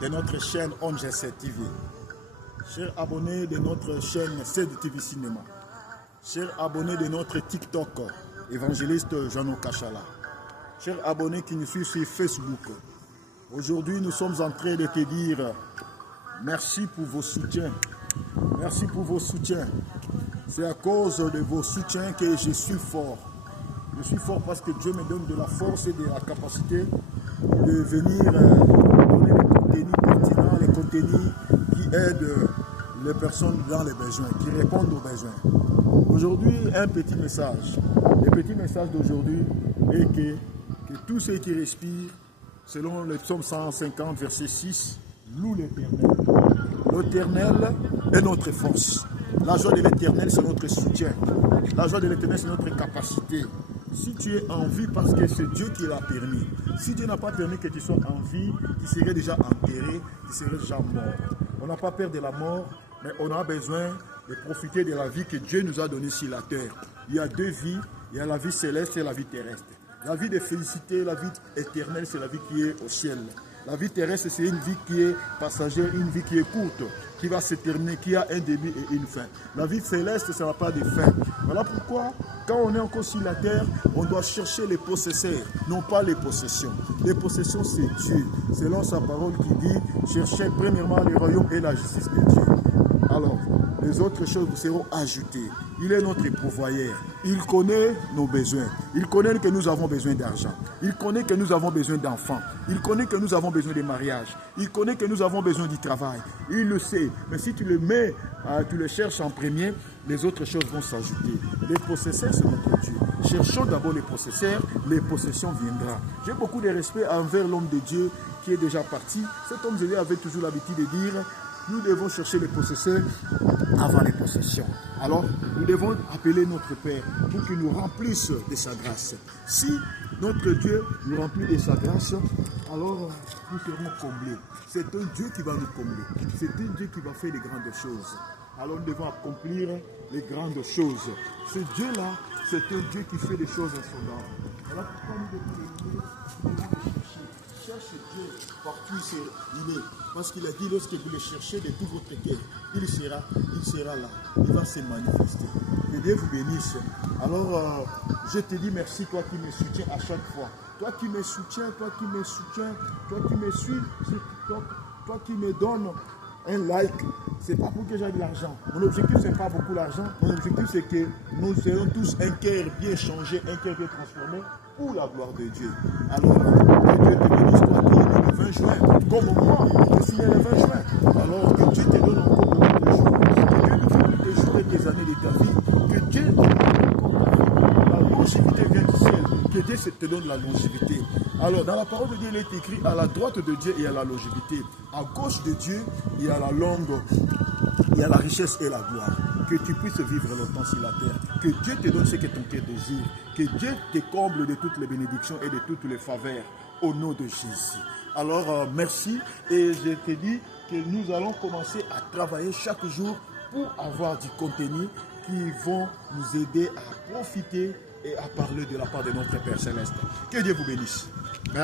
de notre chaîne ONG7 TV, chers abonnés de notre chaîne CEDTV Cinéma, chers abonnés de notre TikTok, évangéliste Jeannot Kachala, chers abonnés qui nous suivent sur Facebook, aujourd'hui nous sommes en train de te dire merci pour vos soutiens. Merci pour vos soutiens. C'est à cause de vos soutiens que je suis fort. Je suis fort parce que Dieu me donne de la force et de la capacité de venir donner les contenus pertinents, les contenus qui aident les personnes dans les besoins, qui répondent aux besoins. Aujourd'hui, un petit message. Le petit message d'aujourd'hui est que tous ceux qui respirent, selon le psaume 150, verset 6, louent l'Éternel. L'Éternel est notre force. La joie de l'Éternel, c'est notre soutien. La joie de l'Éternel, c'est notre capacité. Si tu es en vie parce que c'est Dieu qui l'a permis. Si Dieu n'a pas permis que tu sois en vie, tu serais déjà enterré, tu serais déjà mort. On n'a pas peur de la mort, mais on a besoin de profiter de la vie que Dieu nous a donnée sur la terre. Il y a deux vies, il y a la vie céleste et la vie terrestre. La vie de félicité, la vie éternelle, c'est la vie qui est au ciel. La vie terrestre, c'est une vie qui est passagère, une vie qui est courte, qui va se terminer, qui a un début et une fin. La vie céleste, ça n'a pas de fin. Voilà pourquoi, quand on est encore sur la terre, on doit chercher les possesseurs, non pas les possessions. Les possessions, c'est Dieu. Selon sa parole qui dit, cherchez premièrement le royaume et la justice de Dieu. Alors, les autres choses vous seront ajoutées. Il est notre pourvoyeur. Il connaît nos besoins. Il connaît que nous avons besoin d'argent. Il connaît que nous avons besoin d'enfants. Il connaît que nous avons besoin de mariage. Il connaît que nous avons besoin du travail. Il le sait. Mais si tu le mets, tu le cherches en premier, les autres choses vont s'ajouter. Les possesseurs, c'est notre Dieu. Cherchons d'abord les possesseurs, les possessions viendront. J'ai beaucoup de respect envers l'homme de Dieu qui est déjà parti. Cet homme de Dieu avait toujours l'habitude de dire, nous devons chercher les possesseurs avant les possessions. Alors, nous devons appeler notre Père pour qu'il nous remplisse de sa grâce. Si notre Dieu nous remplit de sa grâce, alors nous serons comblés. C'est un Dieu qui va nous combler. C'est un Dieu qui va faire les grandes choses. Alors nous devons accomplir les grandes choses. Ce Dieu-là, c'est un Dieu qui fait des choses en son âme. Voilà pourquoi nous devons le chercher. Cherche Dieu partout où il est. Parce qu'il a dit, lorsque vous le cherchez de tout votre cœur, il sera là. Il va se manifester. Que Dieu vous bénisse. Alors, je te dis merci, toi qui me soutiens à chaque fois. Toi qui me soutiens, toi qui me soutiens, toi qui me suis sur TikTok, toi qui me donnes un like. C'est pas pour que j'ai de l'argent. Mon objectif, c'est pas beaucoup l'argent. Mon objectif, c'est que nous ayons tous un cœur bien changé, un cœur bien transformé pour la gloire de Dieu. Alors, que Dieu te bénisse, toi qui es le 20 juin, comme moi, je suis le 20 juin. Alors, que Dieu te donne encore beaucoup de jours. Que Dieu te donne des jours et des années de ta vie. Que Dieu te donne encore ta vie. La longévité vient du ciel. Que Dieu te donne la longévité. Alors, dans la parole de Dieu, il est écrit, à la droite de Dieu, il y a la longévité. À gauche de Dieu, il y a la longue, il y a la richesse et la gloire. Que tu puisses vivre longtemps sur la terre. Que Dieu te donne ce que ton cœur désire. Que Dieu te comble de toutes les bénédictions et de toutes les faveurs. Au nom de Jésus. Alors, merci. Et je te dis que nous allons commencer à travailler chaque jour pour avoir du contenu qui vont nous aider à profiter et à parler de la part de notre Père Céleste. Que Dieu vous bénisse.